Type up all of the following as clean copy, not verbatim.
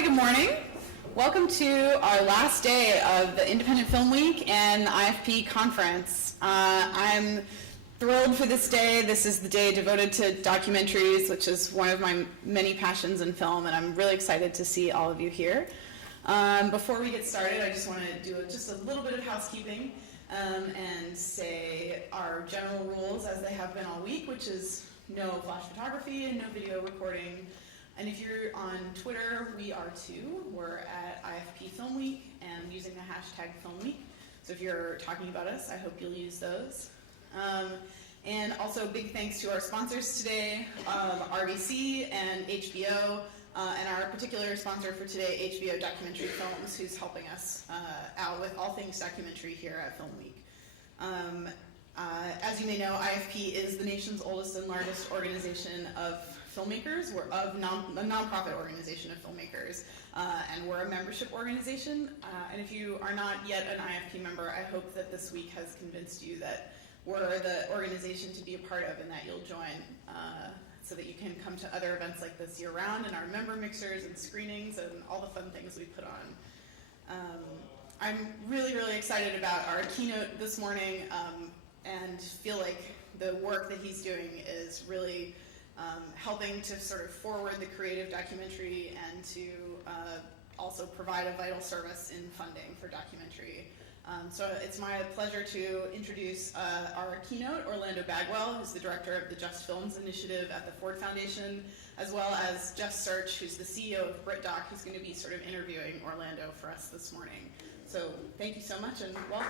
Hi, good morning. Welcome to our last day of the Independent Film Week and IFP conference. I'm thrilled for this day. This is the day devoted to documentaries, which is one of my many passions in film, and I'm really excited to see all of you here. Before we get started, I just want to do just a little bit of housekeeping and say our general rules as they have been all week, which is no flash photography and no video recording. And if you're on Twitter, we are too. We're at IFP Film Week and using the hashtag Film Week. So if you're talking about us, I hope you'll use those. And also big thanks to our sponsors today, RBC and HBO, and our particular sponsor for today, HBO Documentary Films, who's helping us out with all things documentary here at Film Week. As you may know, IFP is the nation's oldest and largest organization of filmmakers. We're a nonprofit organization of filmmakers, and we're a membership organization. And if you are not yet an IFP member, I hope that this week has convinced you that we're the organization to be a part of and that you'll join so that you can come to other events like this year-round and our member mixers and screenings and all the fun things we put on. I'm really, really excited about our keynote this morning and feel like the work that he's doing is really helping to sort of forward the creative documentary and to also provide a vital service in funding for documentary. So it's my pleasure to introduce our keynote, Orlando Bagwell, who's the director of the Just Films Initiative at the Ford Foundation, as well as Jeff Search, who's the CEO of BritDoc, who's going to be sort of interviewing Orlando for us this morning. So thank you so much and welcome.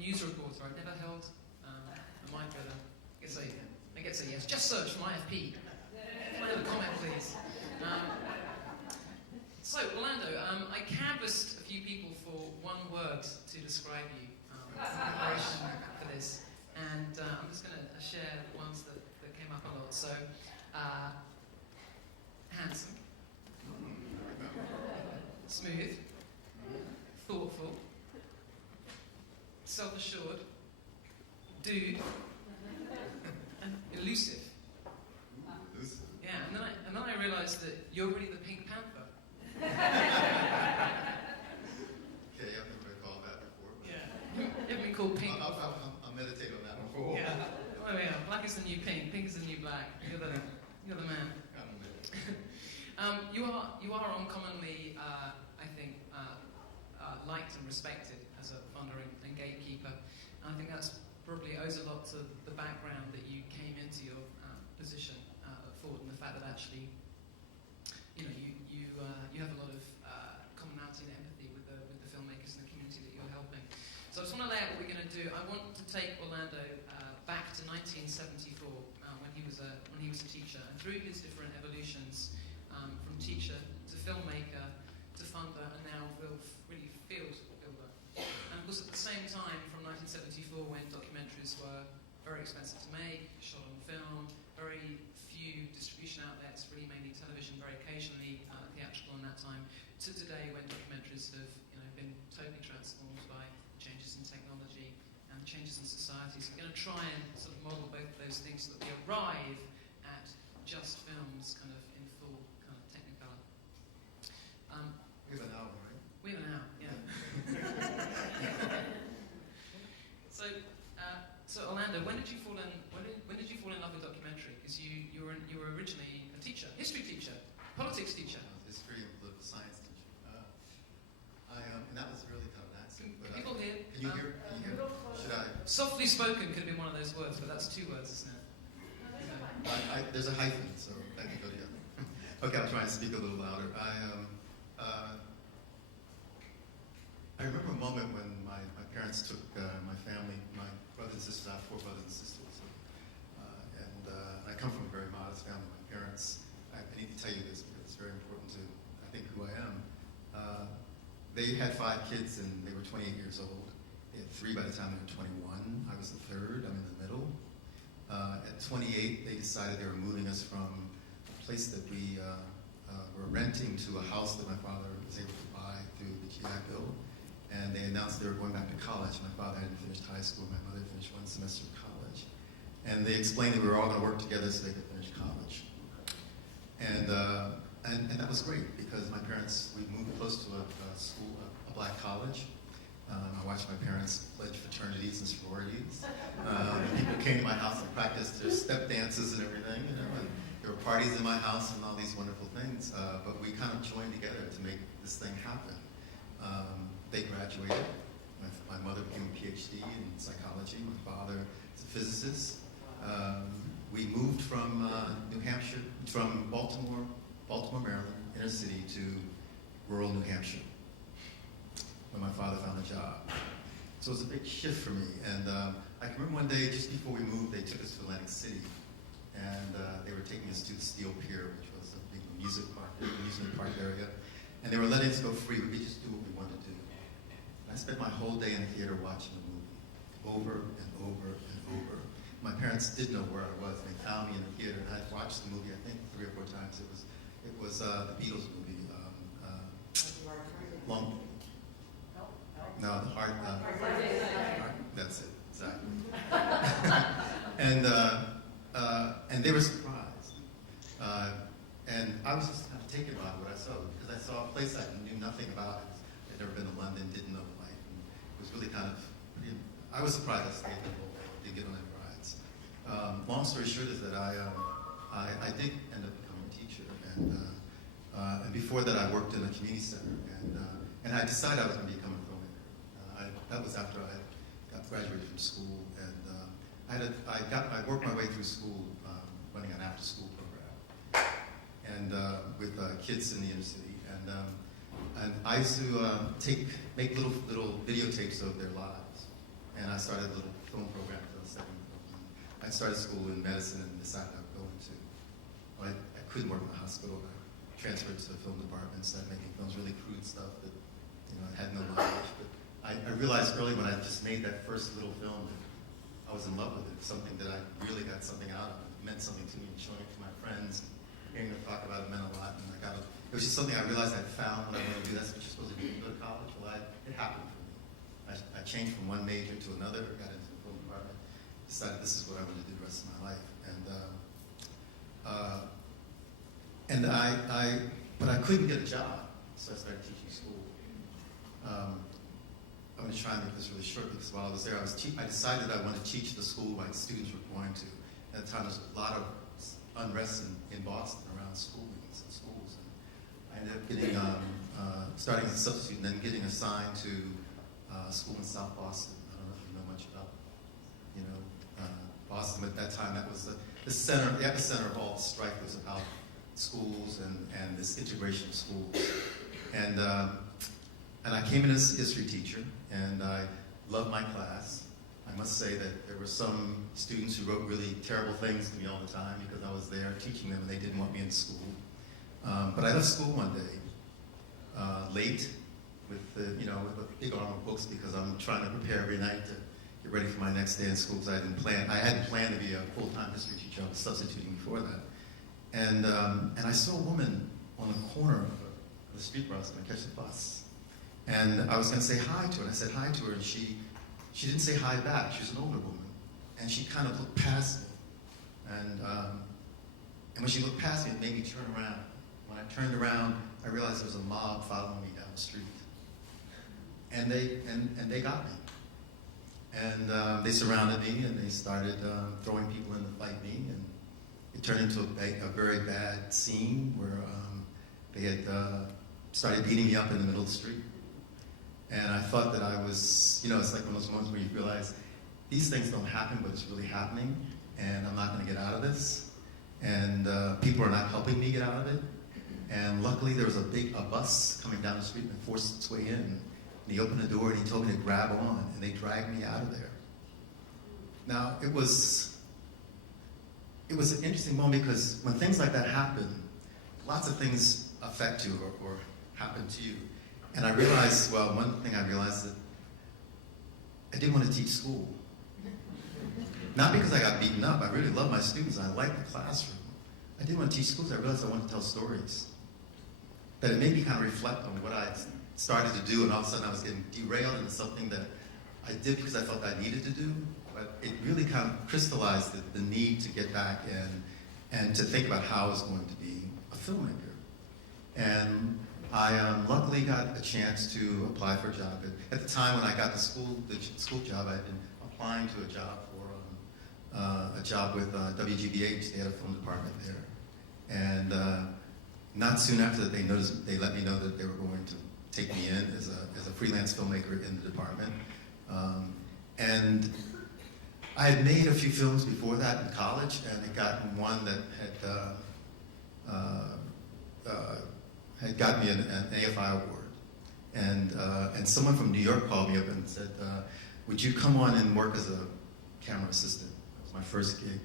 News reporter. I've never held a mic with I get a yes. Just search from IFP. Can I have a comment, please? So, Orlando, I canvassed a few people for one word to describe you in preparation for this, and I'm just going to share the ones that came up a lot. So, handsome, smooth, thoughtful, self-assured, dude, and elusive. Yeah, and then I realized that you're really the Pink Panther. Okay, I've never been called that before. Yeah, you've been called Pink. I'll meditate on that one. Yeah. Oh yeah, black is the new pink, pink is the new black. You're the man. You are uncommonly, I think, liked and respected as a funder and gatekeeper. And I think that's probably owes a lot to the background that you came into your position at Ford, and the fact that actually, you have a lot of commonality and empathy with the filmmakers and the community that you're helping. So I just want to lay out what we're going to do. I want to take Orlando back to 1974 when he was a teacher, and through his different evolutions, from teacher to filmmaker to funder, and now really field builder. And of course, at the same time, from 1974, when documentaries were very expensive to make, shot on film, very few distribution outlets, really mainly television, very occasionally theatrical in that time, to today when documentaries have been totally transformed by changes in technology and changes in society. So we're going to try and sort of model both of those things so that we arrive at Just Films kind of in full kind of technicolor. We have an hour, right? We have an hour, yeah. So Orlando, when did you fall in love with documentary? Because you were originally a teacher, history teacher, politics teacher. History and political science teacher. And that was really kind of accent. People here. Can you hear? Should I? Softly spoken could have been one of those words, but that's two words, isn't it? There's a hyphen, so that can go together. Okay, I'll try and speak a little louder. I remember a moment when my parents took my family, my brothers and sisters, I have 4 brothers and sisters, and I come from a very modest family. My parents, I need to tell you this because it's very important to, I think, who I am. They had 5 kids and they were 28 years old. They had 3 by the time they were 21. I was the 3rd, I'm in the middle. At 28, they decided they were moving us from a place that we were renting to a house that my father was able to buy through the GI Bill. And they announced they were going back to college. My father hadn't finished high school. My mother finished one semester of college. And they explained that we were all going to work together so they could finish college. And that was great because my parents, we moved close to a school, a black college. I watched my parents pledge fraternities and sororities. People came to my house and practiced their step dances and everything, you know, and there were parties in my house and all these wonderful things. But we kind of joined together to make this thing happen. They graduated. My mother became a PhD in psychology. My father is a physicist. We moved from New Hampshire, from Baltimore, Maryland, inner city, to rural New Hampshire, when my father found a job. So it was a big shift for me. And I can remember one day, just before we moved, they took us to Atlantic City. And they were taking us to the Steel Pier, which was a big amusement park area. And they were letting us go free. We could just do what we wanted to do. And I spent my whole day in the theater watching the movie, over and over and over. My parents didn't know where I was. They found me in the theater, and I'd watched the movie, I think, 3 or 4 times. It was the Beatles movie. No, the Heart. That's it, exactly. And they were surprised. And I was just kind of taken by what I saw, because I saw a place I knew nothing about. I'd never been to London, didn't know the life. And it was really kind of, I was surprised I stayed the whole day, didn't get on any rides. Long story short is that I did end up becoming a teacher. And before that, I worked in a community center. And I decided I was going to become a filmmaker. That was after I got graduated from school. And I worked my way through school running an after-school program. And with kids in the inner city. And I used to make little videotapes of their lives. And I started a little film program for the second. I started school in medicine and decided I would go into. Well, I couldn't work in the hospital. I transferred to the film department, started making films, really crude stuff that I had no knowledge. But I realized early when I just made that first little film that I was in love with it. Something that I really got something out of. It meant something to me, and showing it to my friends. Hearing them talk about it meant a lot, and it was just something I realized I'd found when I wanted to do. That's what you're supposed to do when you go to college. Well, it happened for me. I changed from one major to another, got into the film department, decided this is what I wanted to do the rest of my life. But I couldn't get a job, so I started teaching school. I'm going to try and make this really short because while I was there, I decided I wanted to teach the school my students were going to. At the time, there was a lot of unrest in Boston around school meetings and schools. And I ended up getting, starting as a substitute and then getting assigned to a school in South Boston. I don't know if you know much about, Boston, but at that time that was the epicenter of all the strife was about schools and this integration of schools. And I came in as a history teacher, and I loved my class. I must say that there were some students who wrote really terrible things to me all the time because I was there teaching them and they didn't want me in school. But I left school one day, late, with a big arm of books because I'm trying to prepare every night to get ready for my next day in school because I hadn't planned to be a full-time history teacher. I was substituting before that. And I saw a woman on the corner of the street where I was going to catch the bus. And I was going to say hi to her, and I said hi to her, and she didn't say hi back. She was an older woman. And she kind of looked past me. And when she looked past me, it made me turn around. When I turned around, I realized there was a mob following me down the street. And they got me. And they surrounded me, and they started throwing people in to fight me. And it turned into a very bad scene where they had started beating me up in the middle of the street. And I thought that I was, it's like one of those moments where you realize these things don't happen, but it's really happening, and I'm not going to get out of this. And people are not helping me get out of it. And luckily, there was a bus coming down the street and forced its way in. And he opened the door and he told me to grab on, and they dragged me out of there. Now, it was an interesting moment because when things like that happen, lots of things affect you or happen to you. And I realized, one thing I realized that I didn't want to teach school. Not because I got beaten up. I really loved my students. I liked the classroom. I I didn't want to teach schools. I realized I wanted to tell stories. That it made me kind of reflect on what I started to do, and all of a sudden I was getting derailed into something that I did because I felt I needed to do. But it really kind of crystallized the need to get back and to think about how I was going to be a filmmaker. And I luckily got a chance to apply for a job. At the time when I got the school job, I'd been applying to a job with WGBH. They had a film department there. And not soon after that, they let me know that they were going to take me in as a freelance filmmaker in the department. And I had made a few films before that in college, and I got one that had gotten me an AFI award. And someone from New York called me up and said, would you come on and work as a camera assistant? That was my first gig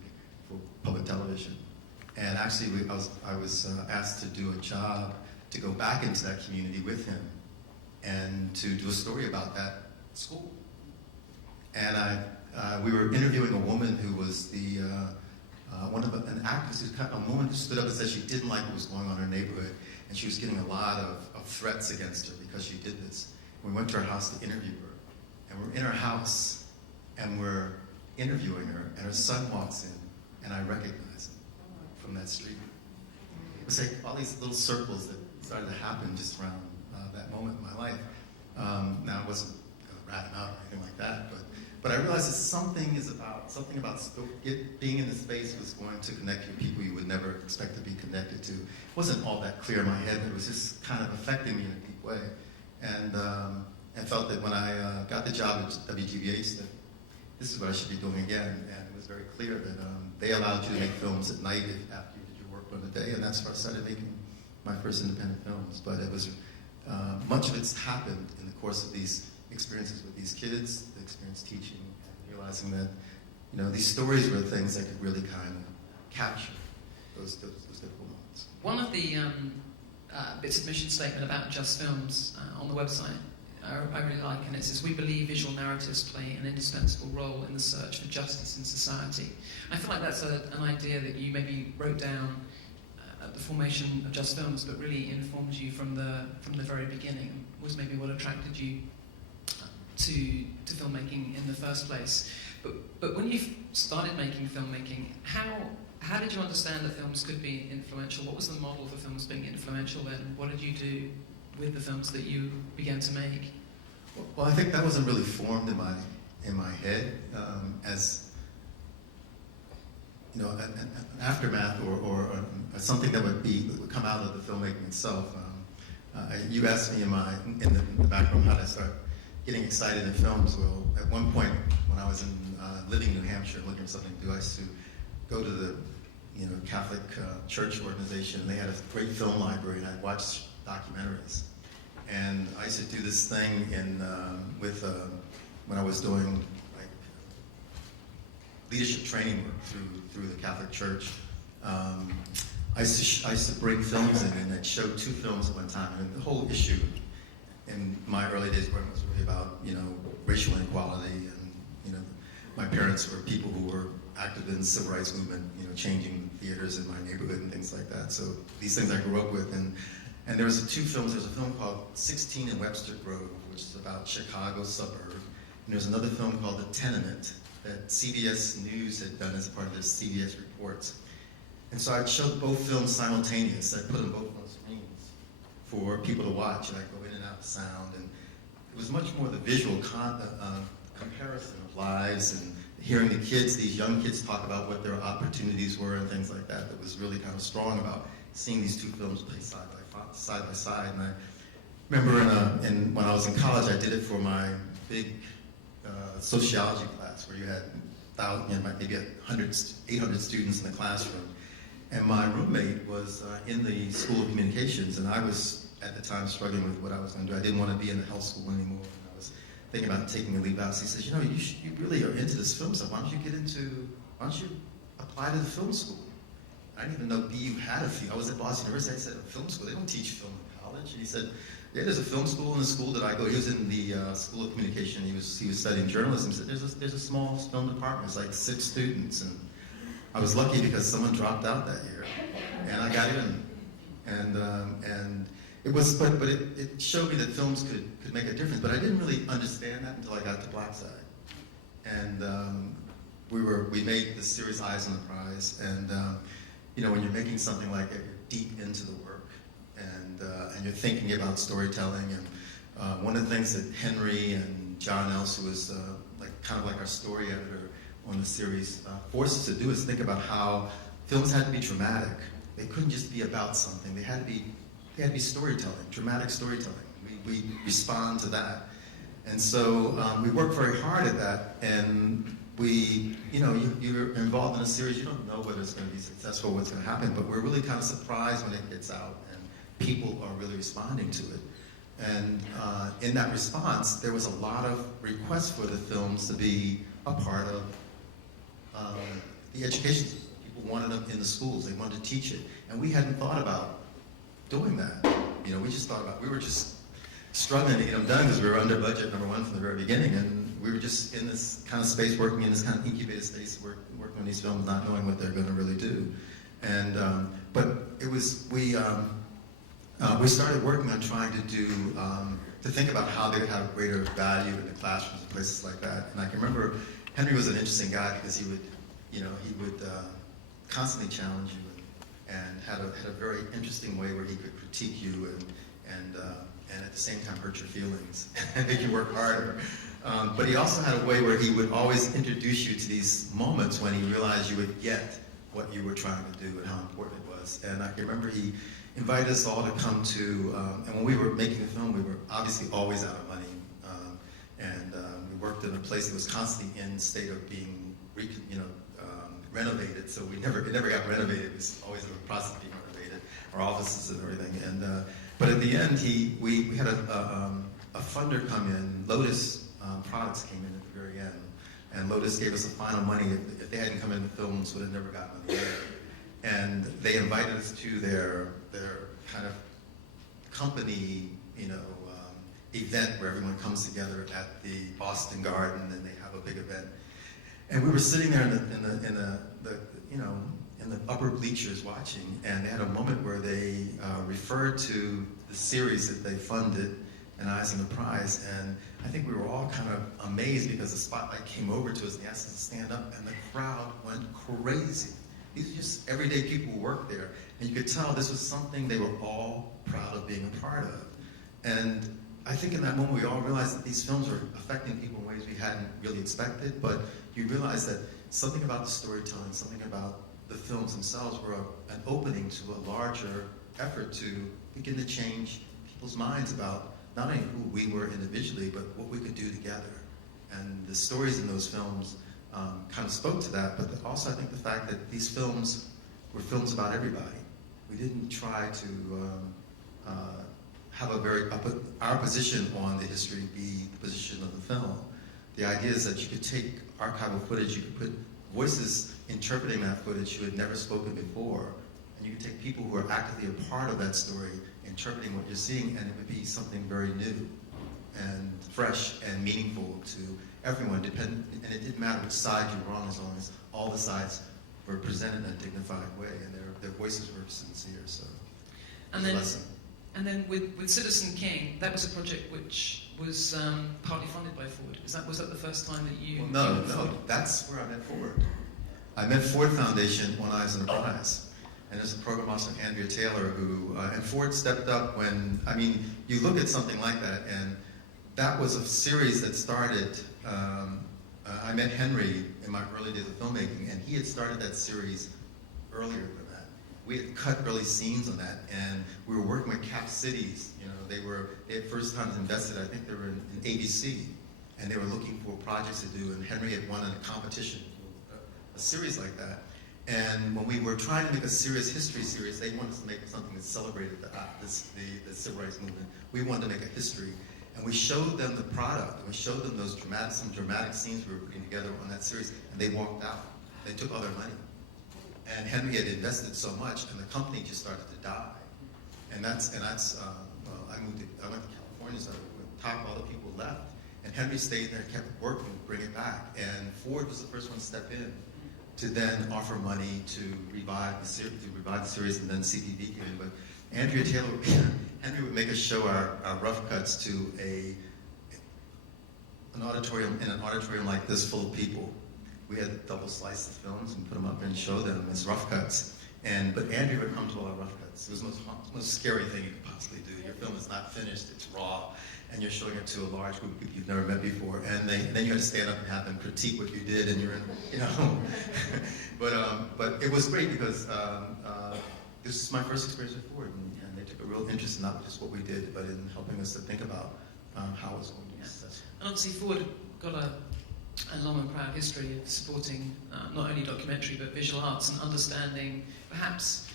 for public television. And actually, I was asked to do a job to go back into that community with him and to do a story about that school. And we were interviewing a woman who was an actress, a woman who stood up and said she didn't like what was going on in her neighborhood, and she was getting a lot of threats against her because she did this. We went to her house to interview her, and we're in her house, and we're interviewing her, and her son walks in, and I recognize him from that street. It was like all these little circles that started to happen just around that moment in my life. Now, I wasn't going to rat him out or anything like that, but I realized that something about being in the space was going to connect you to people you would never expect to be connected to. It wasn't all that clear in my head, but it was just kind of affecting me in a deep way. And I felt that when I got the job at WGBH, that this is what I should be doing again. And it was very clear that they allowed you to make films at night after you did your work on the day, and that's where I started making my first independent films. But it was much of it's happened in the course of these experiences with these kids, the experience teaching, and realizing that these stories were things that could really kind of capture those difficult moments. One of the bits of mission statement about Just Films on the website I really like, and it says, we believe visual narratives play an indispensable role in the search for justice in society. I feel like that's an idea that you maybe wrote down at the formation of Just Films, but really informed you from the very beginning, was maybe what attracted you to filmmaking in the first place. But when you started making filmmaking, how did you understand that films could be influential? What was the model for films being influential then? What did you do with the films that you began to make? Well, I think that wasn't really formed in my head as an aftermath or something that would come out of the filmmaking itself. You asked me in the background how to start getting excited in films. Well, at one point when I was living in New Hampshire, looking for something to do, I used to go to the Catholic church organization. They had a great film library, and I'd watch documentaries. And I used to do this thing when I was doing leadership training work through the Catholic Church. I used to bring films in, and I'd show 2 films at one time. And the whole issue in my early days was really about racial inequality, and my parents were people who were active in the civil rights movement, changing theaters in my neighborhood and things like that. So these things I grew up with, and there was 2 films. There's a film called 16 in Webster Grove, which is about Chicago suburb, and there's another film called The Tenement that CBS News had done as part of their CBS reports. And so I'd show both films simultaneous. I'd put them both on screens for people to watch, and I'd go in and out of sound. And it was much more the visual comparison of lives and hearing these young kids talk about what their opportunities were and things like that was really kind of strong about seeing these 2 films play side by side. And I remember when I was in college, I did it for my big sociology class where you had maybe 800 students in the classroom. And my roommate was in the School of Communications, and I was at the time struggling with what I was going to do. I didn't want to be in the health school anymore. I was thinking about taking a leave out. So he says, you really are into this film stuff. Why don't you apply to the film school? I didn't even know BU had a film. I was at Boston University. I said, a film school? They don't teach film in college. And he said, yeah, there's a film school in the school that I go. He was in the School of Communication. He was studying journalism. He said, there's a small film department. It's like 6 students. And I was lucky because someone dropped out that year, and I got in. And it was, but it showed me that films could make a difference. But I didn't really understand that until I got to Black Side. And we made the series Eyes on the Prize. And you know, when you're making something like it, you're deep into the work, and you're thinking about storytelling. And one of the things that Henry and John Else, who was kind of like our story editor on the series, forced us to do is think about how films had to be dramatic. They couldn't just be about something. They had to be storytelling, dramatic storytelling. We respond to that. And so we worked very hard at that. And you're involved in a series, you don't know whether it's going to be successful, what's going to happen, but we're really kind of surprised when it gets out and people are really responding to it. And in that response, there was a lot of requests for the films to be a part of the education system. People wanted them in the schools, they wanted to teach it. And we hadn't thought about doing that. You know, we just thought about, we were just struggling to get them done because we were under budget, number one, from the very beginning. And we were just in this kind of space, working in this kind of incubated space, working on these films, not knowing what they're going to really do. And but it was, we started working on trying to do, to think about how they would have greater value in the classrooms and places like that. And I can remember Henry was an interesting guy because he would constantly challenge you and had a very interesting way where he could critique you and at the same time hurt your feelings and make you work harder. But he also had a way where he would always introduce you to these moments when he realized you would get what you were trying to do and how important it was. And I can remember he invited us all to come to, and when we were making the film, we were obviously always out of money. We worked in a place that was constantly in state of being, renovated. So it never got renovated. It was always in the process of being renovated, our offices and everything. And but at the end, we had a funder come in. Lotus Products came in at the very end, and Lotus gave us the final money. If they hadn't come in, the films would have never gotten on the air. And they invited us to their kind of company, event where everyone comes together at the Boston Garden, and they have a big event. And we were sitting there in the upper bleachers watching, and they had a moment where they referred to the series that they funded, and Eyes on the Prize. And I think we were all kind of amazed because the spotlight came over to us and they asked us to stand up, and the crowd went crazy. These are just everyday people who work there, and you could tell this was something they were all proud of being a part of. And I think in that moment we all realized that these films were affecting people in ways we hadn't really expected, but you realize that something about the storytelling, something about the films themselves were an opening to a larger effort to begin to change people's minds about not only who we were individually, but what we could do together. And the stories in those films kind of spoke to that, but also I think the fact that these films were films about everybody. We didn't try to have our position on the history be the position of the film. The idea is that you could take archival footage, you could put voices interpreting that footage who had never spoken before, and you could take people who are actively a part of that story, interpreting what you're seeing, and it would be something very new and fresh and meaningful to everyone, and it didn't matter which side you were on, as long as all the sides were presented in a dignified way, and their voices were sincere. So, and then with Citizen King, that was a project which was partly funded by Ford. Was that the first time that you? Well, no, that's where I met Ford. I met Ford Foundation on Eyes on the Prize. And there's a program officer, Andrea Taylor, who, and Ford stepped up when, you look at something like that, and that was a series that started, I met Henry in my early days of filmmaking, and he had started that series earlier than that. We had cut early scenes on that, and we were working with Cap Cities. They had first times invested, I think they were in ABC, and they were looking for projects to do, and Henry had won a competition, a series like that. And when we were trying to make a serious history series, they wanted us to make something that celebrated the civil rights movement. We wanted to make a history. And we showed them the product, and we showed them some dramatic scenes we were putting together on that series, and they walked out. They took all their money. And Henry had invested so much, and the company just started to die. I went to California, so all the people left. And Henry stayed there and kept working to bring it back. And Ford was the first one to step in to then offer money to revive the series, and then CTV came in. But Andrea Taylor, Henry would make us show our rough cuts to an auditorium like this full of people. We had double slice the films and put them up and show them as rough cuts. But Andrea would come to all our rough cuts. It was the most scary thing you could possibly do. Your film is not finished, it's raw, and you're showing it to a large group of people you've never met before. And then you had to stand up and have them critique what you did, and you're in, But it was great because this is my first experience with Ford, and they took a real interest in not just what we did, but in helping us to think about how it was going to be successful. And obviously Ford got a long and proud history of supporting not only documentary but visual arts, and understanding perhaps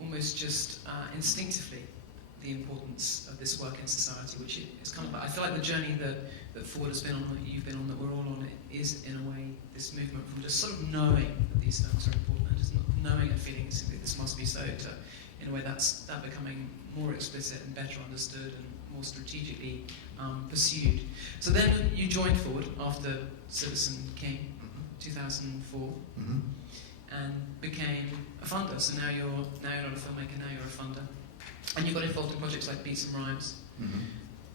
almost just instinctively the importance of this work in society, which is kind of, I feel like the journey that Ford has been on, that you've been on, that we're all on, it is in a way this movement from just sort of knowing that these films are important, and just not knowing and feeling simply this must be so, to in a way that becoming more explicit and better understood and more strategically pursued. So then you joined Ford after Citizen King, 2004, and became a funder. So now you're not a filmmaker, now you're a funder, and you got involved in projects like Beats and Rhymes,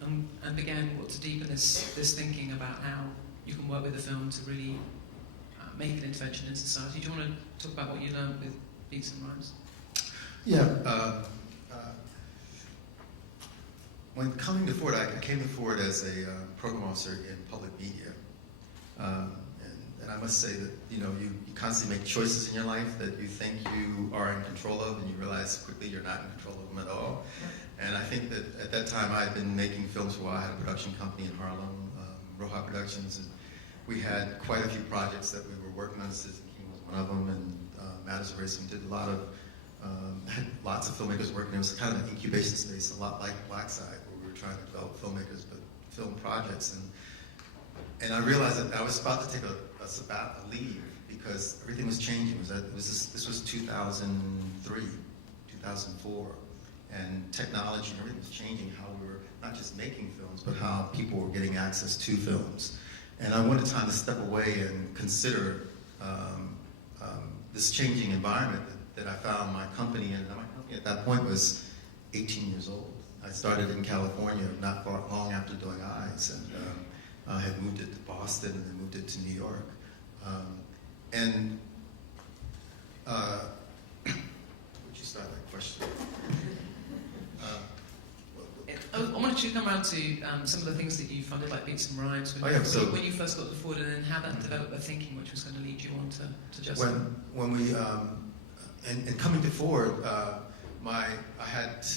and began to deepen this thinking about how you can work with a film to really make an intervention in society. Do you want to talk about what you learned with Beats and Rhymes? Yeah. When coming to Ford, I came to Ford as a program officer in public media. And I must say that, you constantly make choices in your life that you think you are in control of, and you realize quickly you're not in control of them at all. And I think that at that time I had been making films for a while. I had a production company in Harlem, Roja Productions, and we had quite a few projects that we were working on. Citizen King was one of them, and Matters of Race. We did had lots of filmmakers working. It was kind of an incubation space, a lot like Blackside, where we were trying to develop filmmakers, but film projects. And I realized that I was about to take a leave because everything was changing. This was 2003, 2004, and technology and everything was changing. How we were not just making films, but how people were getting access to films. And I wanted time to step away and consider this changing environment that I found my company in. My company at that point was 18 years old. I started in California not long after doing Eyes, and had moved it to Boston and then moved it to New York. Would you start that question? I wanted you to come around to some of the things that you funded, like Beats and Rhymes, when you first got to Ford, and then how that developed the thinking which was going to lead you on to Justin. When we and coming to Ford, I had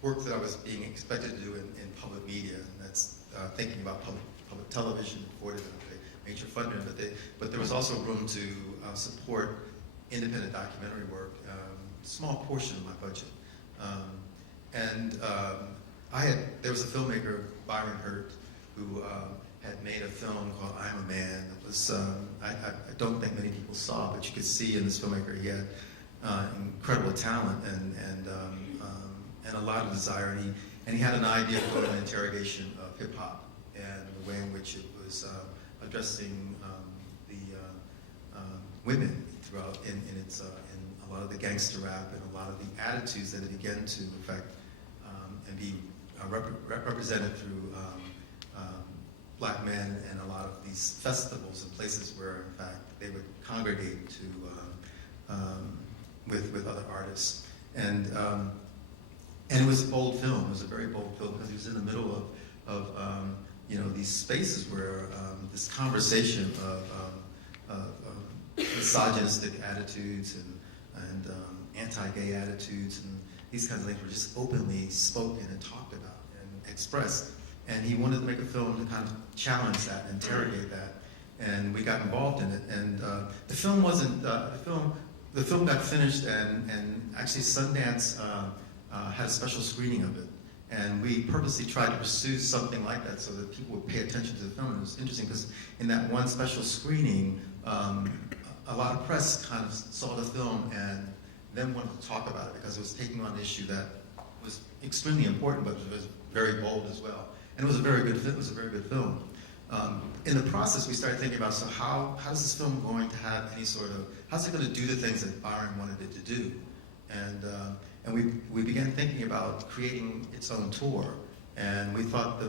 work that I was being expected to do in public media, and that's thinking about public television. Ford is a major funder, but there was also room to support independent documentary work, small portion of my budget. There was a filmmaker, Byron Hurt, who had made a film called I'm a Man. It was I don't think many people saw, but you could see in this filmmaker he had incredible talent and a lot of desire. And he had an idea for an interrogation of hip hop and the way in which it was addressing the women throughout in a lot of the gangster rap and a lot of the attitudes that it began to affect and be represented through black men, and a lot of these festivals and places where, in fact, they would congregate to with other artists. And it was a bold film. It was a very bold film because he was in the middle of these spaces where this conversation of misogynistic attitudes and anti-gay attitudes and these kinds of things were just openly spoken and talked about and expressed. And he wanted to make a film to kind of challenge that, interrogate that, and we got involved in it. And the film wasn't the film got finished, and actually Sundance had a special screening of it. And we purposely tried to pursue something like that so that people would pay attention to the film. And it was interesting because in that one special screening, a lot of press kind of saw the film and then wanted to talk about it because it was taking on an issue that was extremely important, but it was very bold as well. And it was a very good film. In the process, we started thinking about, so how is this film going to have any sort of, how's it going to do the things that Byron wanted it to do? And we began thinking about creating its own tour. And we thought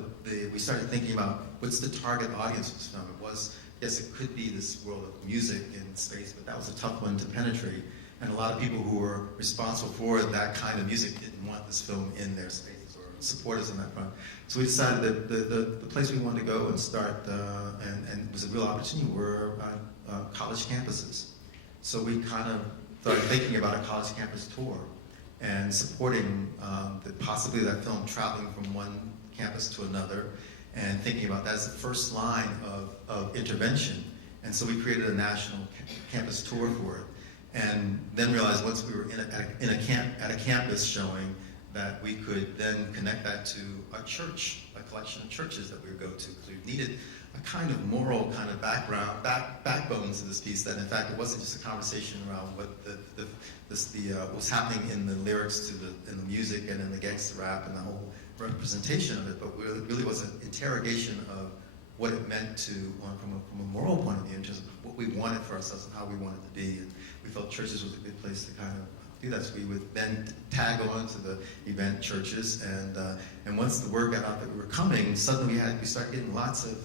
we started thinking about what's the target audience for this film. It was, yes, it could be this world of music in space, but that was a tough one to penetrate. And a lot of people who were responsible for that kind of music didn't want this film in their spaces or support us on that front. So we decided that the place we wanted to go and start, and it was a real opportunity, were college campuses. So we kind of started thinking about a college campus tour and supporting possibly that film traveling from one campus to another, and thinking about that as the first line of intervention. And so we created a national campus tour for it, and then realized once we were at a campus showing that we could then connect that to a church, a collection of churches that we would go to. We needed a kind of moral kind of backbone to this piece, that in fact it wasn't just a conversation around what was happening in the lyrics in the music and in the gangster rap and the whole representation of it, but it really was an interrogation of what it meant to, from a moral point of view, in terms of what we wanted for ourselves and how we wanted to be. And we felt churches was a good place to kind of do that. So we would then tag on to the event churches, and once the word got out that we were coming, suddenly we started getting lots of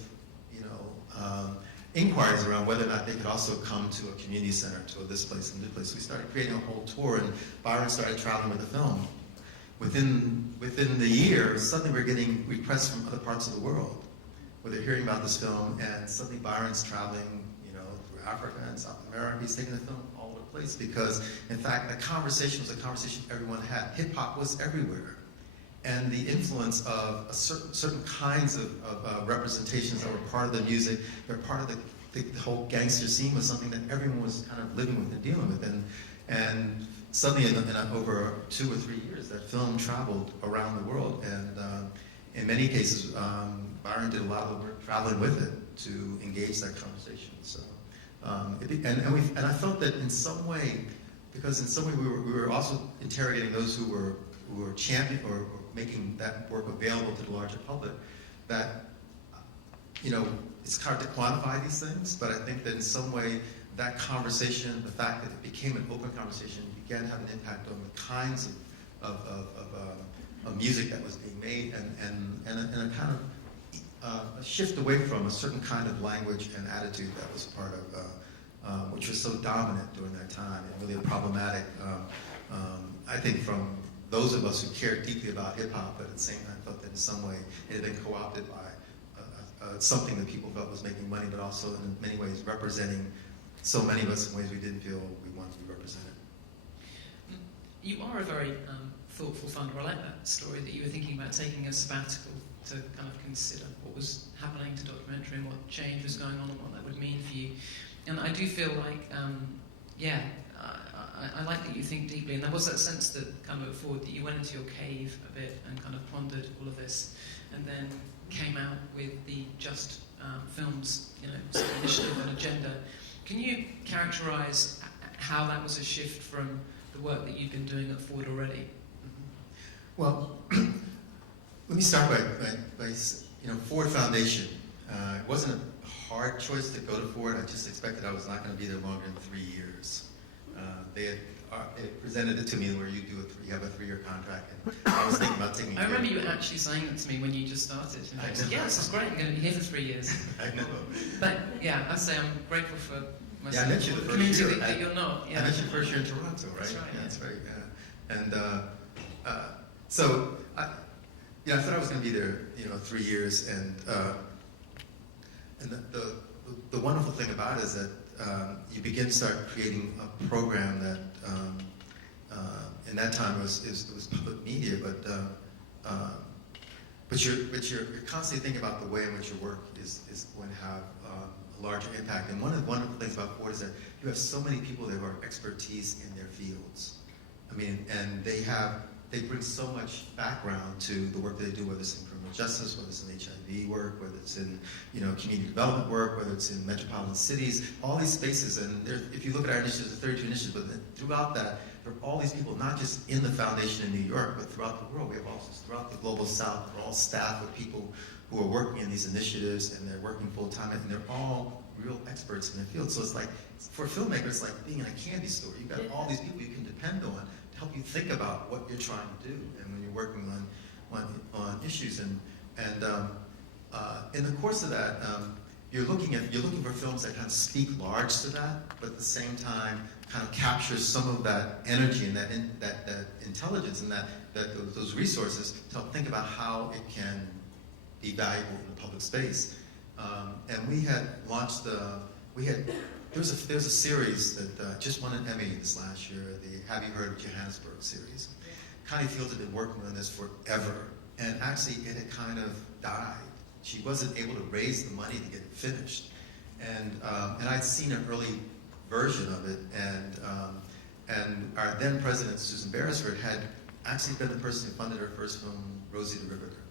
inquiries around whether or not they could also come to a community center, to this place and this place. We started creating a whole tour, and Byron started traveling with the film. Within the year, suddenly we're getting requests from other parts of the world, where they're hearing about this film, and suddenly Byron's traveling, through Africa and South America. He's taking the film all over the place because, in fact, the conversation was a conversation everyone had. Hip hop was everywhere, and the influence of certain kinds of representations that were part of the music, they're part of the whole gangster scene, was something that everyone was kind of living with and dealing with, and suddenly in over 2 or 3 years, that film traveled around the world, and in many cases, Byron did a lot of the work traveling with it to engage that conversation. So, and I felt that in some way, because in some way we were also interrogating those who were championing or making that work available to the larger public, that it's hard to quantify these things, but I think that in some way that conversation, the fact that it became an open conversation, began to have an impact on the kinds of music that was being made, and a kind of a shift away from a certain kind of language and attitude that was part of, which was so dominant during that time, and really problematic, I think, from those of us who cared deeply about hip-hop, but at the same time felt that in some way it had been co-opted by something that people felt was making money, but also in many ways representing so many of us in ways we didn't feel we wanted to be represented. You are a very thoughtful funder. I like that story that you were thinking about taking a sabbatical to kind of consider what was happening to documentary and what change was going on and what that would mean for you. And I do feel like, I like that you think deeply, and there was that sense that kind of forward that you went into your cave a bit and kind of pondered all of this, and then came out with the Just Films, sort of initiative and agenda. Can you characterize how that was a shift from the work that you've been doing at Ford already? Well, let me start by Ford Foundation. It wasn't a hard choice to go to Ford. I just expected I was not going to be there longer than 3 years. They presented it to me where you have a 3-year contract, and I was thinking about taking. I remember you actually saying that to me when you just started. And I said, "Yeah, this is great. I'm going to be here for 3 years." I know. But yeah, I'd say I'm grateful for myself. Yeah, I met you the first community year. that you're not. Yeah. I met you the first year in Toronto, right? That's right. Yeah, that's right. Yeah. And so I thought I was going to be there, 3 years, and the wonderful thing about it is that you begin to start creating a program that, in that time it was public media, but you're constantly thinking about the way in which your work is going to have a larger impact. And one of the wonderful things about Ford is that you have so many people that have expertise in their fields. I mean, and they bring so much background to the work that they do, whether it's in criminal justice, whether it's in HIV work, whether it's in community development work, whether it's in metropolitan cities, all these spaces. And if you look at our initiatives, the 32 initiatives, but throughout that, there are all these people, not just in the foundation in New York, but throughout the world. We have also throughout the global South, we're all staffed with people who are working in these initiatives, and they're working full time, and they're all real experts in their field. So it's like, for a filmmaker, it's like being in a candy store. You've got all these people you can depend on to help you think about what you're trying to do, and when you're working on issues. And in the course of that, you're looking for films that kind of speak large to that, but at the same time kind of capture some of that energy and that intelligence and those resources to help think about how it can be valuable in the public space. And we had launched there's a series that just won an Emmy this last year, the Have You Heard of Johannesburg series. Connie Fields had been working on this forever, and actually it had kind of died. She wasn't able to raise the money to get it finished. And I'd seen an early version of it, and our then president, Susan Beresford, had actually been the person who funded her first film, Rosie the Riveter,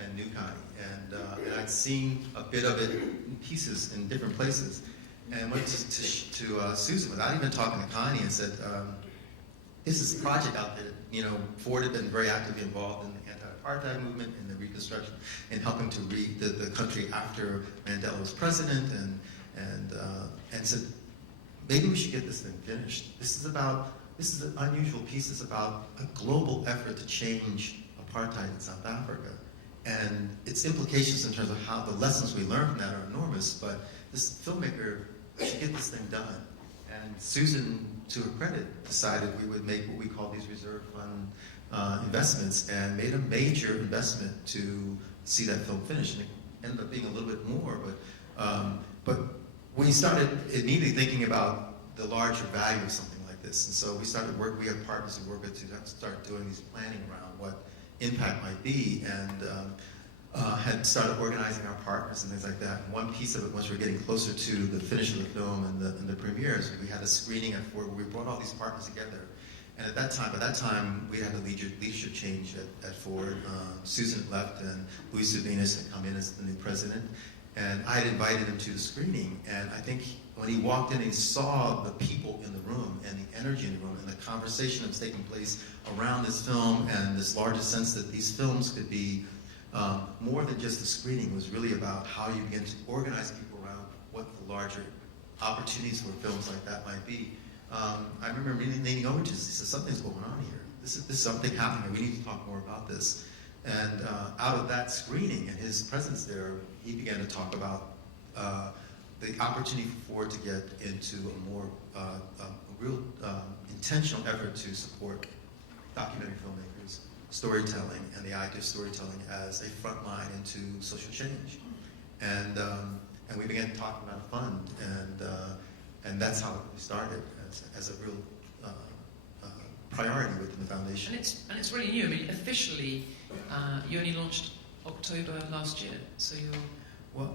and knew Connie. And I'd seen a bit of it in pieces in different places, and went to Susan without even talking to Connie and said, this is a project out there. You know, Ford had been very actively involved in the anti-apartheid movement, in the Reconstruction, in helping to read the country after Mandela was president, and said, maybe we should get this thing finished. This is an unusual piece. It's about a global effort to change apartheid in South Africa. And its implications in terms of how the lessons we learn from that are enormous, but this filmmaker should get this thing done. And Susan, to her credit, decided we would make what we call these reserve fund investments, and made a major investment to see that film finished. And it ended up being a little bit more, but we started immediately thinking about the larger value of something like this. And so we started we have partners who work with to start doing these planning around what impact might be, and had started organizing our partners and things like that. And one piece of it, once we were getting closer to the finish of the film and the premieres, we had a screening at Ford where we brought all these partners together. And by that time, we had a leadership change at Ford. Susan had left, and Luis Ubinas had come in as the new president. And I had invited him to the screening, and I think when he walked in, he saw the people in the room and the energy in the room and the conversation that was taking place around this film, and this larger sense that these films could be more than just a screening. It was really about how you begin to organize people around what the larger opportunities for films like that might be. I remember leaning over to, he said, something's going on here. This is something happening. We need to talk more about this. And out of that screening and his presence there, he began to talk about the opportunity for Ford to get into a more real intentional effort to support documentary filmmakers, storytelling, and the idea of storytelling as a front line into social change. And we began talking about a fund, and that's how we started as a real priority within the foundation. And it's really new. I mean, officially, you only launched October last year, so you're. Well,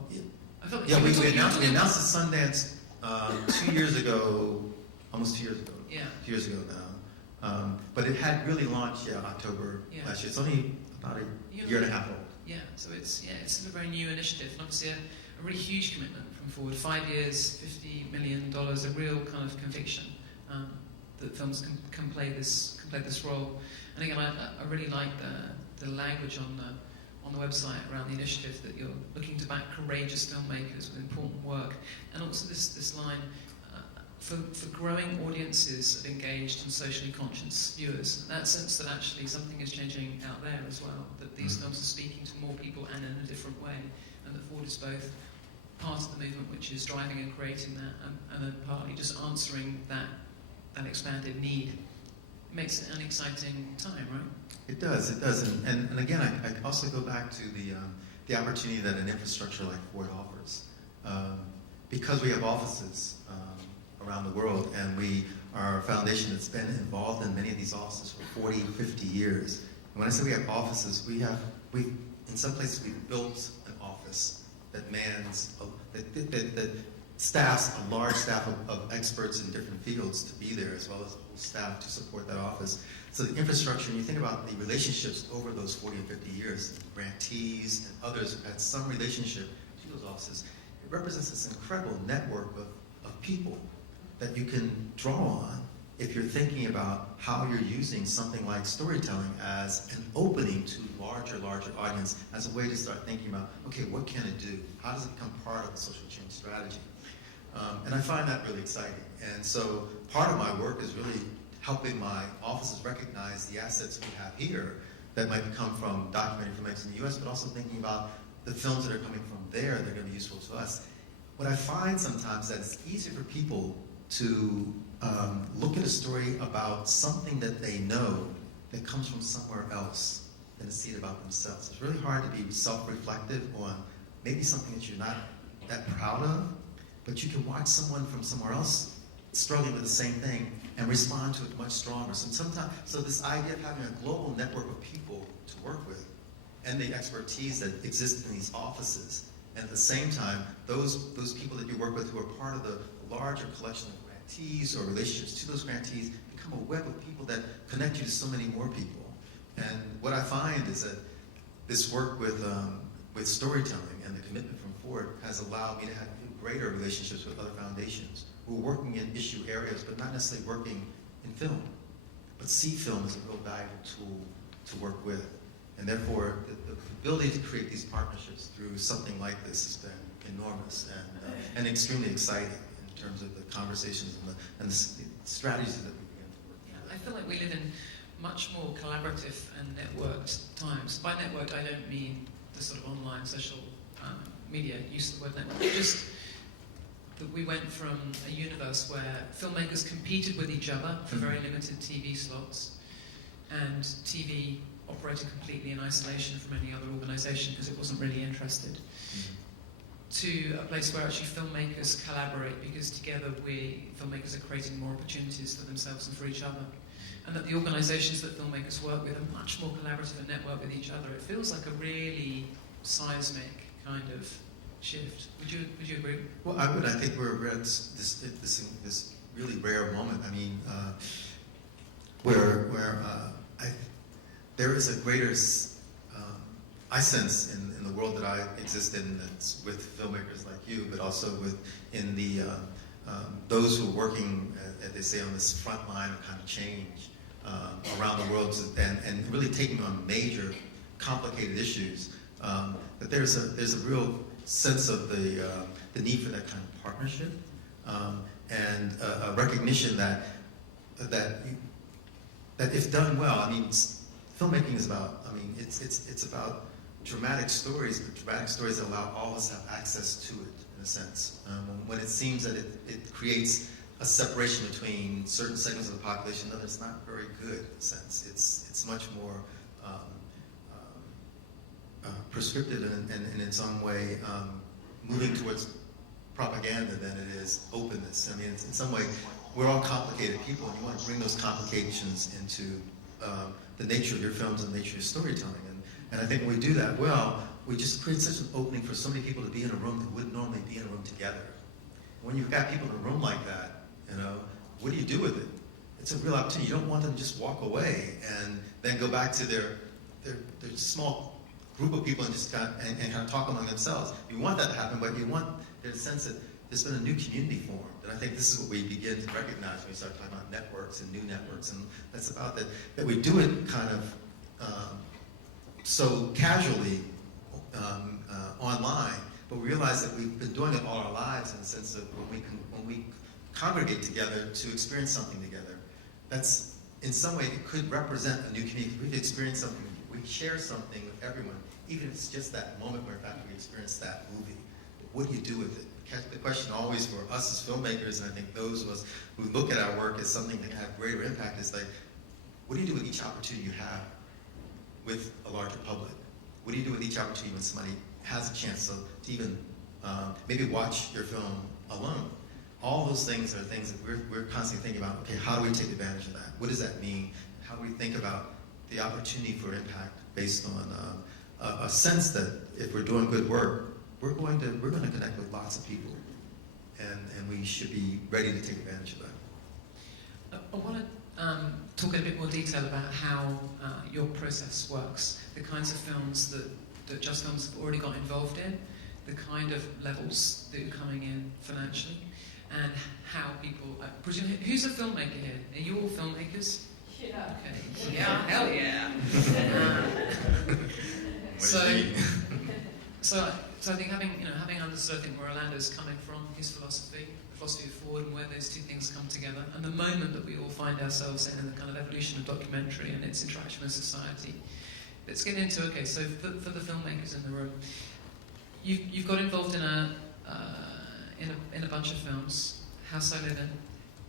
yeah, we announced the Sundance 2 years ago, almost 2 years ago. Yeah. 2 years ago now. But it had really launched, October last year. It's only about a year and a half old. Yeah, so it's a very new initiative, and obviously a really huge commitment from Ford. 5 years, $50 million, a real kind of conviction that films can play this role. And again, I really like the language on the website around the initiative, that you're looking to back courageous filmmakers with important work, and also this line for growing audiences of engaged and socially conscious viewers. That sense that actually something is changing out there as well, that these films are speaking to more people and in a different way, and that Ford is both part of the movement which is driving and creating that, and then partly just answering that expanded need. It makes it an exciting time, right? It does, and again, I also go back to the opportunity that an infrastructure like Ford offers, because we have offices around the world, and we are a foundation that's been involved in many of these offices for 40, 50 years. And when I say we have offices, in some places we've built an office that that staffs a large staff of experts in different fields to be there, as well as staff to support that office. So the infrastructure, and you think about the relationships over those 40 or 50 years, grantees and others who had some relationship to those offices, it represents this incredible network of people that you can draw on if you're thinking about how you're using something like storytelling as an opening to larger audience, as a way to start thinking about, okay, what can it do? How does it become part of a social change strategy? And I find that really exciting. And so part of my work is really helping my offices recognize the assets we have here that might come from documentary filmmakers in the US, but also thinking about the films that are coming from there that are going to be useful to us. What I find sometimes that it's easier for people to look at a story about something that they know that comes from somewhere else than to see it about themselves. It's really hard to be self-reflective on maybe something that you're not that proud of, but you can watch someone from somewhere else struggling with the same thing and respond to it much stronger. So this idea of having a global network of people to work with and the expertise that exists in these offices, and at the same time, those people that you work with who are part of the larger collection of grantees or relationships to those grantees become a web of people that connect you to so many more people. And what I find is that this work with storytelling and the commitment from Ford has allowed me to have greater relationships with other foundations who are working in issue areas, but not necessarily working in film, but see film as a real valuable tool to work with. And therefore, the ability to create these partnerships through something like this has been enormous and extremely exciting in terms of the conversations and the strategies that we begin to work with. Yeah, I feel like we live in much more collaborative and networked times. By networked, I don't mean the sort of online social media use of the word network. Just that we went from a universe where filmmakers competed with each other for very limited TV slots, and TV operated completely in isolation from any other organisation because it wasn't really interested, to a place where actually filmmakers collaborate because together filmmakers are creating more opportunities for themselves and for each other. And that the organisations that filmmakers work with are much more collaborative and network with each other. It feels like a really seismic kind of shift. Would you agree? Well, I would. I think we're at this really rare moment. I mean, where there is a greater, I sense in the world that I exist in, that's with filmmakers like you, but also in the those who are working, as they say, on this front line of kind of change around the world, and really taking on major, complicated issues. That there's a real sense of the need for that kind of partnership, and a recognition that if done well, I mean, filmmaking is about. I mean, it's about dramatic stories, but dramatic stories that allow all of us to have access to it, in a sense. When it seems that it creates a separation between certain segments of the population, then it's not very good, in a sense. It's much more prescriptive and in some way moving towards propaganda than it is openness. I mean, in some way, we're all complicated people, and you want to bring those complications into the nature of your films and the nature of your storytelling. And I think when we do that well, we just create such an opening for so many people to be in a room that wouldn't normally be in a room together. When you've got people in a room like that, what do you do with it? It's a real opportunity. You don't want them to just walk away and then go back to their small group of people and just kind of talk among themselves. You want that to happen, but you want there's a sense that there's been a new community formed. And I think this is what we begin to recognize when we start talking about networks and new networks. And that's about that we do it kind of so casually online, but we realize that we've been doing it all our lives in the sense of when we congregate together to experience something together. That's, in some way, it could represent a new community. We've experienced something, we share something with everyone, even if it's just that moment where, in fact, we experienced that movie. What do you do with it? The question always for us as filmmakers, and I think those of us who look at our work as something that can have greater impact, is like, what do you do with each opportunity you have with a larger public? What do you do with each opportunity when somebody has a chance to even maybe watch your film alone? All those things are things that we're constantly thinking about, okay, how do we take advantage of that? What does that mean? How do we think about the opportunity for impact based on a sense that if we're doing good work, we're going to connect with lots of people, and we should be ready to take advantage of that. I want to talk in a bit more detail about how your process works, the kinds of films that Just Films have already got involved in, the kind of levels that you're coming in financially, and how people. Presume, who's a filmmaker here? Are you all filmmakers? Yeah. Okay. Yeah. Hell yeah. So I think having understood, I think, where Orlando's coming from, his philosophy, the philosophy of Ford, and where those two things come together, and the moment that we all find ourselves in the kind of evolution of documentary and its interaction with society. Let's get into, okay, so for the filmmakers in the room, you've got involved in a bunch of films: House I Live In,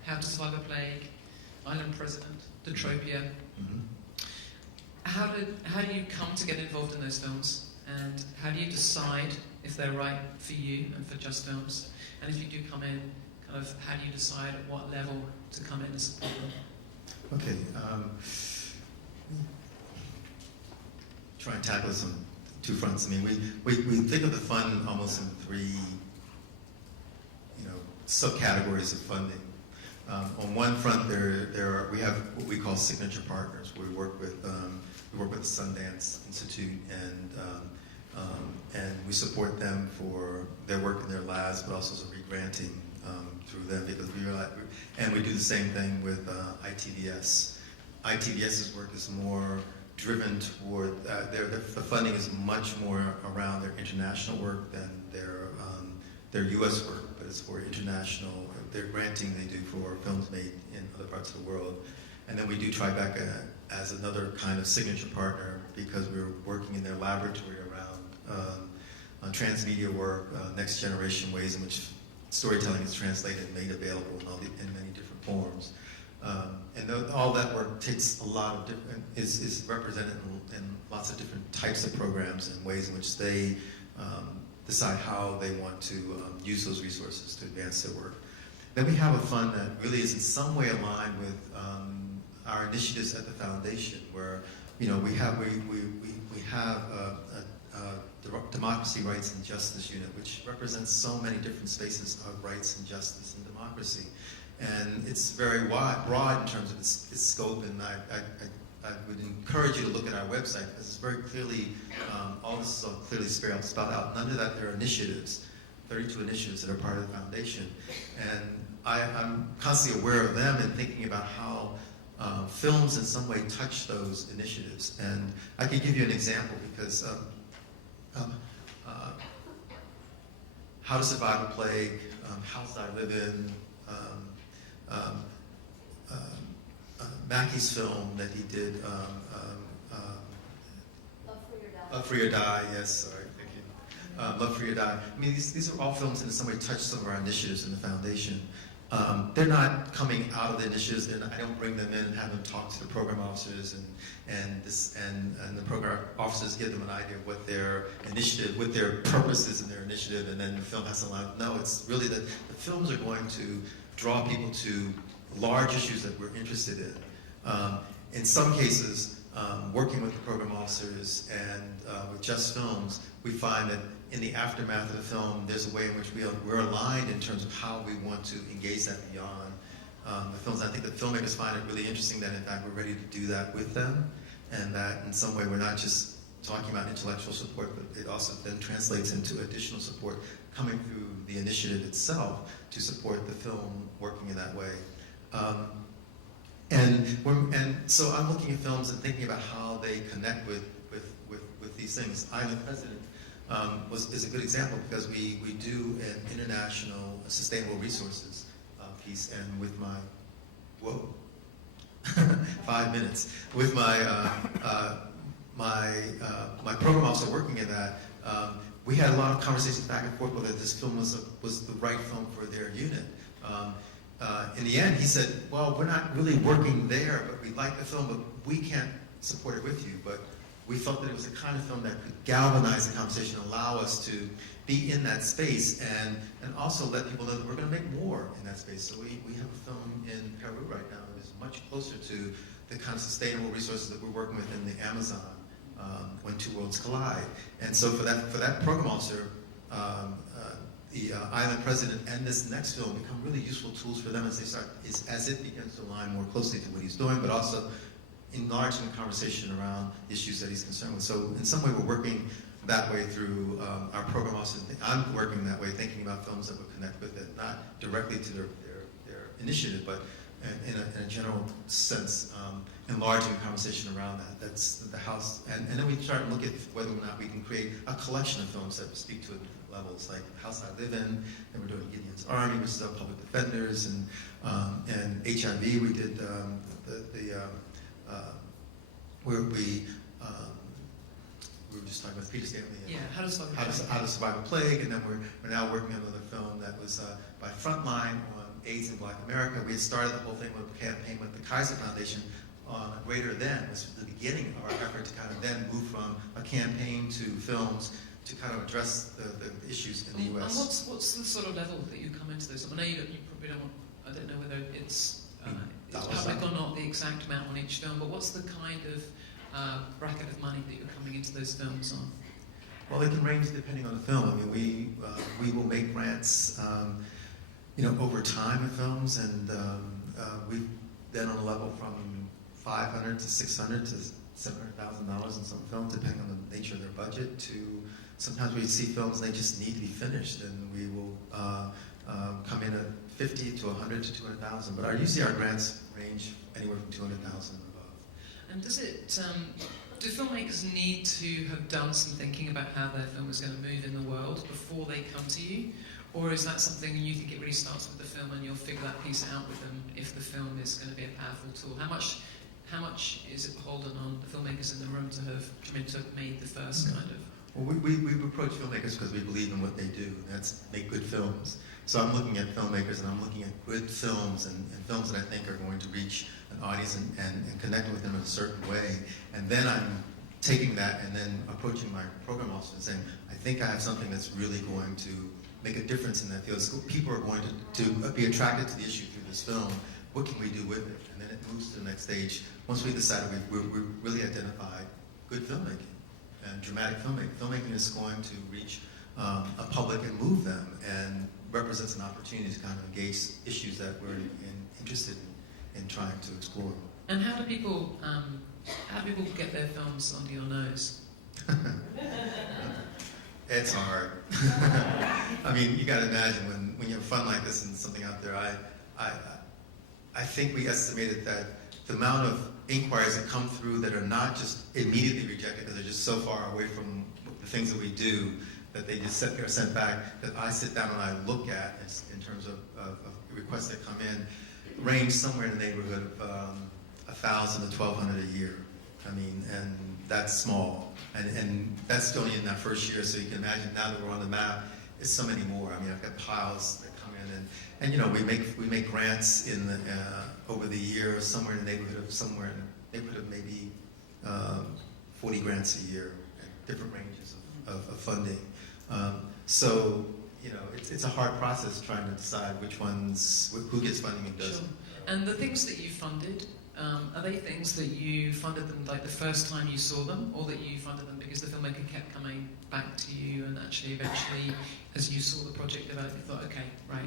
How to Survive a Plague, Island President, Detropia. Mm-hmm. How do you come to get involved in those films, and how do you decide if they're right for you and for Just Films? And if you do come in, kind of how do you decide at what level to come in and support them? Okay. Try and tackle this on two fronts. I mean, we think of the fund almost in three, subcategories of funding. On one front, we have what we call signature partners. We work with the Sundance Institute, and we support them for their work in their labs, but also some re-granting through them, because and we do the same thing with ITVS. ITVS's work is more driven toward the funding is much more around their international work than their U.S. work, but it's for international. Their granting they do for films made in other parts of the world. And then we do Tribeca as another kind of signature partner, because we're working in their laboratory around transmedia work, next generation ways in which storytelling is translated and made available in many different forms. And all that work takes a lot of different, is represented in lots of different types of programs and ways in which they decide how they want to use those resources to advance their work. Then we have a fund that really is in some way aligned with our initiatives at the foundation, where we have a democracy, rights, and justice unit, which represents so many different spaces of rights and justice and democracy, and it's very broad in terms of its scope. And I would encourage you to look at our website, because it's very clearly all this is clearly spelled out. And under that, there are initiatives. 32 initiatives that are part of the foundation, and I'm constantly aware of them and thinking about how films in some way touch those initiatives. And I can give you an example, because How to Survive a Plague, House I Live In, Mackey's film that he did, Love Free or Die, yes, sorry. Love Free or Die. I mean, these are all films that in some way touch some of our initiatives in the foundation. They're not coming out of the initiatives, and I don't bring them in and have them talk to the program officers, and the program officers give them an idea of what their initiative, what their purpose is in their initiative, and then the film has to line up. No, it's really that the films are going to draw people to large issues that we're interested in. In some cases, working with the program officers and with Just Films, we find that in the aftermath of the film, there's a way in which we're aligned in terms of how we want to engage that beyond the films. I think the filmmakers find it really interesting that, in fact, we're ready to do that with them, and that in some way we're not just talking about intellectual support, but it also then translates into additional support coming through the initiative itself to support the film working in that way. And so I'm looking at films and thinking about how they connect with these things. Island President is a good example, because we do an international sustainable resources piece, and with my 5 minutes with my program officer working in that, we had a lot of conversations back and forth whether this film was the right film for their unit. In the end, he said, well, we're not really working there, but we like the film, but we can't support it with you. But we felt that it was the kind of film that could galvanize the conversation, allow us to be in that space, and also let people know that we're going to make more in that space. So we have a film in Peru right now that is much closer to the kind of sustainable resources that we're working with in the Amazon, When Two Worlds Collide. And so for that program officer, the Island President and this next film become really useful tools for them as it begins to align more closely to what he's doing, but also enlarging the conversation around issues that he's concerned with. So in some way we're working that way through our program office. I'm working that way, thinking about films that would connect with it, not directly to their initiative, but in a general sense, enlarging the conversation around that. That's the house. And then we try to look at whether or not we can create a collection of films that speak to different levels, like The House I Live In, then we're doing Gideon's Army, which is about public defenders, and HIV, we did where we were just talking about Peter Stanley. Yeah, How to Survive a How Plague. How to Survive a Plague, and then we're now working on another film that was by Frontline on AIDS in Black America. We had started the whole thing with a campaign with the Kaiser Foundation on Greater Than, was the beginning of our effort to kind of then move from a campaign to films to kind of address the issues in the And U.S. what's the sort of level that you come into this? I know you probably don't want, I don't know whether it's public or not, the exact amount on each film, but what's the kind of bracket of money that you're coming into those films on? Well, it can range depending on the film. I mean, we will make grants, over time in films, and we've been on a level from $500 to $600 to $700,000 in some films, depending on the nature of their budget. To sometimes we see films they just need to be finished, and we will come in at 50 to 100 to 200,000. But usually our grants range anywhere from 200,000 and above. And does it? Do filmmakers need to have done some thinking about how their film is going to move in the world before they come to you? Or is that something you think it really starts with the film and you'll figure that piece out with them if the film is going to be a powerful tool? How much is it beholden on the filmmakers in the room to have made the first kind of? Well, we approach filmmakers because we believe in what they do, and that's make good films. So I'm looking at filmmakers and I'm looking at good films and films that I think are going to reach an audience and connect with them in a certain way. And then I'm taking that and then approaching my program officer and saying, I think I have something that's really going to make a difference in that field. So people are going to be attracted to the issue through this film. What can we do with it? And then it moves to the next stage. Once we decided we really identified good filmmaking and dramatic filmmaking. Filmmaking is going to reach a public and move them, and represents an opportunity to kind of engage issues that we're interested in trying to explore. And how do people get their films under your nose? It's hard. I mean, you got to imagine when you have fun like this and something out there. I think we estimated that the amount of inquiries that come through that are not just immediately rejected because they're just so far away from the things that we do that they just are sent back, that I sit down and I look at in terms of requests that come in, range somewhere in the neighborhood of 1,000 to 1,200 a year. I mean, and that's small. And that's only in that first year, so you can imagine now that we're on the map, it's so many more. I mean, I've got piles that come in, and we make grants in the over the year somewhere in the neighborhood of maybe 40 grants a year at different ranges of funding. So it's a hard process trying to decide who gets funding and doesn't. Sure. And the things that you funded, are they things that you funded them like the first time you saw them, or that you funded them because the filmmaker kept coming back to you and actually eventually, as you saw the project develop, you thought, okay, right.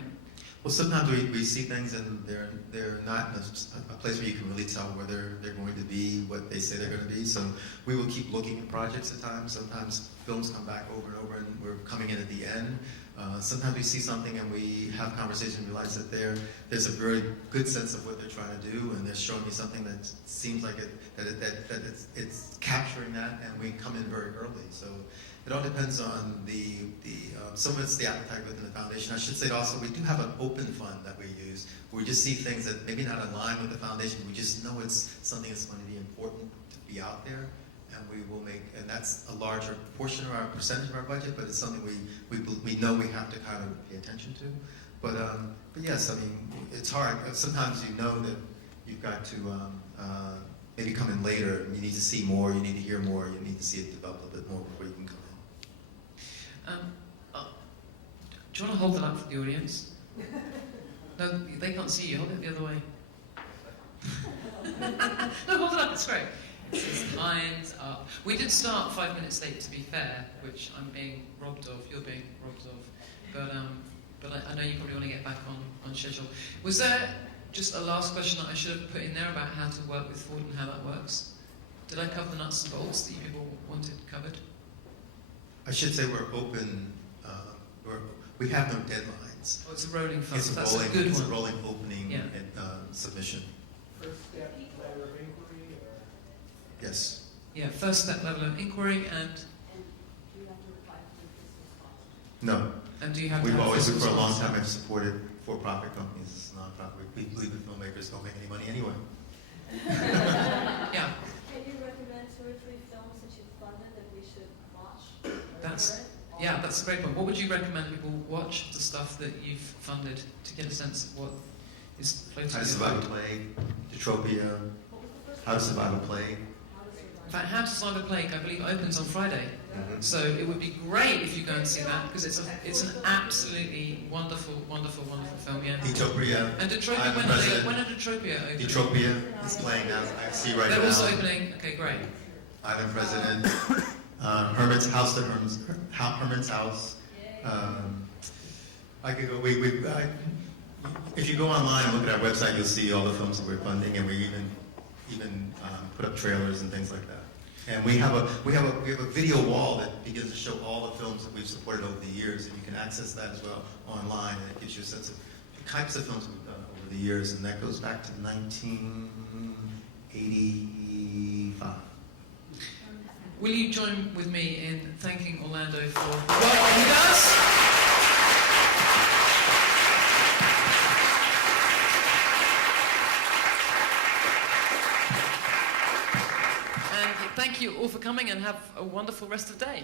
Well, sometimes we see things and they're not in a place where you can really tell whether they're going to be what they say they're going to be. So we will keep looking at projects at times. Sometimes films come back over and over and we're coming in at the end. Sometimes we see something and we have conversation and realize that there's a very good sense of what they're trying to do, and they're showing me something that seems like it's capturing that, and we come in very early. So it all depends on some of it's the appetite within the foundation. I should say also we do have an open fund that we use. We just see things that maybe not align with the foundation. We just know it's something that's going to be important to be out there. And we will and that's a larger portion of our percentage of our budget, but it's something we know we have to kind of pay attention to. But yes, I mean, it's hard. Sometimes you know that you've got to maybe come in later. You need to see more, you need to hear more, you need to see it develop a little bit more before you can come in. Do you want to hold it up for the audience? No, they can't see you. Hold it the other way. No, hold it up. It's great. It says hands up. We did start 5 minutes late, to be fair, which I'm being robbed of. You're being robbed of. But I know you probably want to get back on schedule. Was there just a last question that I should have put in there about how to work with Ford and how that works? Did I cover the nuts and bolts that you people wanted covered? I should say we're open. We have no deadlines. Oh, it's a rolling fund. It's a That's rolling, a good it's one. a rolling opening Yeah. and submission. First step, letter of inquiry, or? Yes. Yeah, first step level of inquiry, And do you have to apply for the business cost? No. and do you have We've to have always, business for a long costs? time, have supported for-profit companies as nonprofit. We believe that filmmakers don't make any money anyway. Yeah, Can you recommend 2 or 3 films that you've funded that we should watch? That's- yeah, that's a great point. What would you recommend people watch the stuff that you've funded to get a sense of what is floating? How to in Survive your a boat? Plague, Detropia, What was the first How to one? Survive a Plague. How to Survive. In fact, How to Survive a Plague, I believe, opens on Friday. So it would be great if you go and see that, because it's an absolutely wonderful, wonderful, wonderful film, yeah. Detropia. And Detropia, I'm the when president. are Detropia open? Detropia is playing now. I see right They're now. also opening. Okay, great. Island President. Hermit's House to Hermit's House. I could go. If you go online and look at our website, you'll see all the films that we're funding, and we even put up trailers and things like that. And we have a video wall that begins to show all the films that we've supported over the years, and you can access that as well online, and it gives you a sense of the types of films we've done over the years, and that goes back to 1985. Will you join with me in thanking Orlando for the work that he does? And thank you all for coming, and have a wonderful rest of the day.